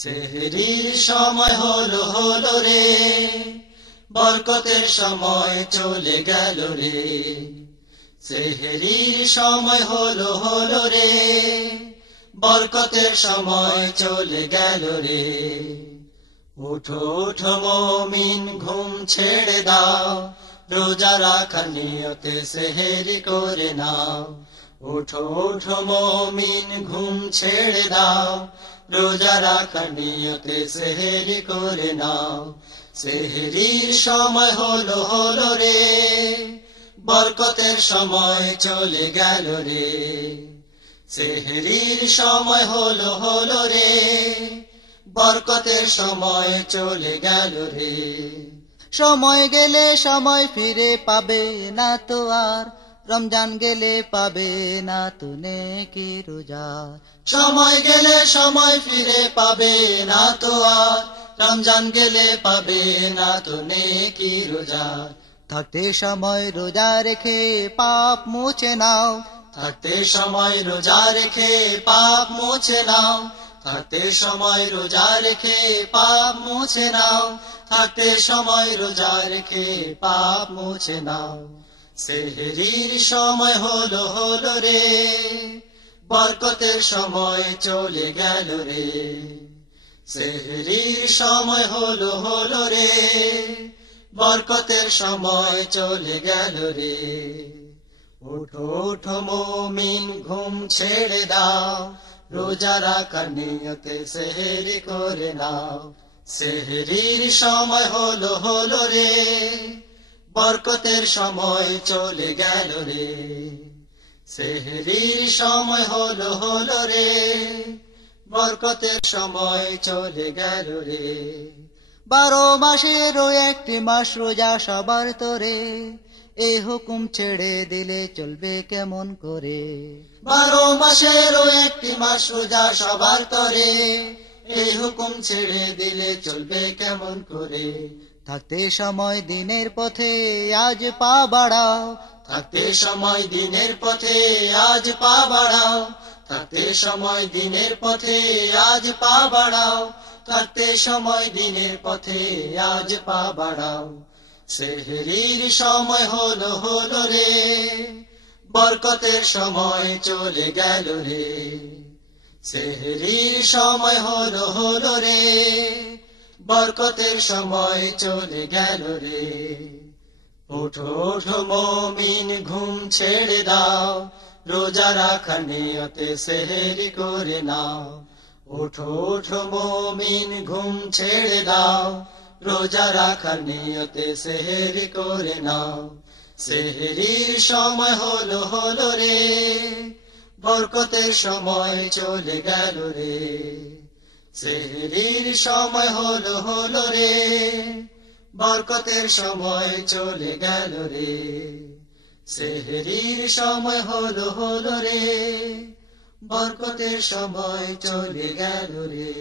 সেহরির সময় হলো হলো রে, বরকতের সময় চলে গেল রে। সেহরির সময় হলো হলো রে, বরকতের সময় চলে গেল রে। উঠো উঠো মুমিন ঘুম ছেড়ে দাও, রোজা রাখার নিয়তে সেহরি করে নাও। উঠো উঠো মুমিন ঘুম ছেড়ে দাও, রোজা রাখার নিয়তে সেহরি করে নাও। সেহরির সময় হলো হলো রে, বরকতের সময় চলে গেল রে। সেহরির সময় হলো হলো রে, বরকতের সময় চলে গেল রে। সময় গেলে সময় ফিরে পাবে না তো আর, রমজান গেলে পাবে না তো নেকি রোজা। সময় গেলে সময় ফিরে পাবে না তো আর, রমজান গেলে পাবে না তো নেকি রোজা। থাকতে সময় রোজা রেখে পাপ মুছে নাও, থাকতে সময় রোজা রেখে পাপ মুছে নাও। থাকতে সময় রোজা রেখে পাপ মুছে নাও। থাকতে সময় রোজা রেখে পাপ মুছে নাও। সেহরির সময় হলো হলো রে, বরকতের সময় চলে গেল রে। সেহরির সময় হলো হলো রে, বরকতের সময় চলে গেল রে। উঠো উঠো মুমিন ঘুম ছেড়ে দাও, রোজা রাখার নিয়তে সেহরি করে নাও। সেহরির সময় হলো হলো রে, বরকতের সময় চলে গেল রে। সেহরির সময় হলো হলো রে, বরকতের সময় চলে গেল রে। 12 মাসেরও একটি মাস রোজা সবার তরে, এই হুকুম ছেড়ে দিলে চলবে কেমন করে। 12 মাসেরও একটি মাস রোজা সবার তরে, এই হুকুম ছেড়ে দিলে চলবে কেমন করে। থাকতে সময় দিনের পথে আজ পা বাড়াও, থাকতে সময় দিনের পথে আজ পা বাড়াও। থাকতে সময় দিনের পথে আজ পা বাড়াও। থাকতে সময় দিনের পথে আজ পা বাড়াও। সেহরির সময় হলো হলো রে, বরকতের সময় চলে গেল রে। সেহরির সময় হলো হলো রে, বরকতের সময় চলে গেল রে। উঠো উঠো মুমিন ঘুম ছেড়ে দাও, রোজা রাখার নিয়তে সেহরি করে নাও। উঠো উঠো মুমিন ঘুম ছেড়ে দাও, রোজা রাখার নিয়তে সেহরি করে নাও। সেহরির সময় হলো হলো রে, বরকতের সময় চলে গেল রে। সেহরির সময় হলো হলো রে, বরকতের সময় চলে গেল রে। সেহরির সময় হলো হলো রে, বরকতের সময় চলে গেল রে।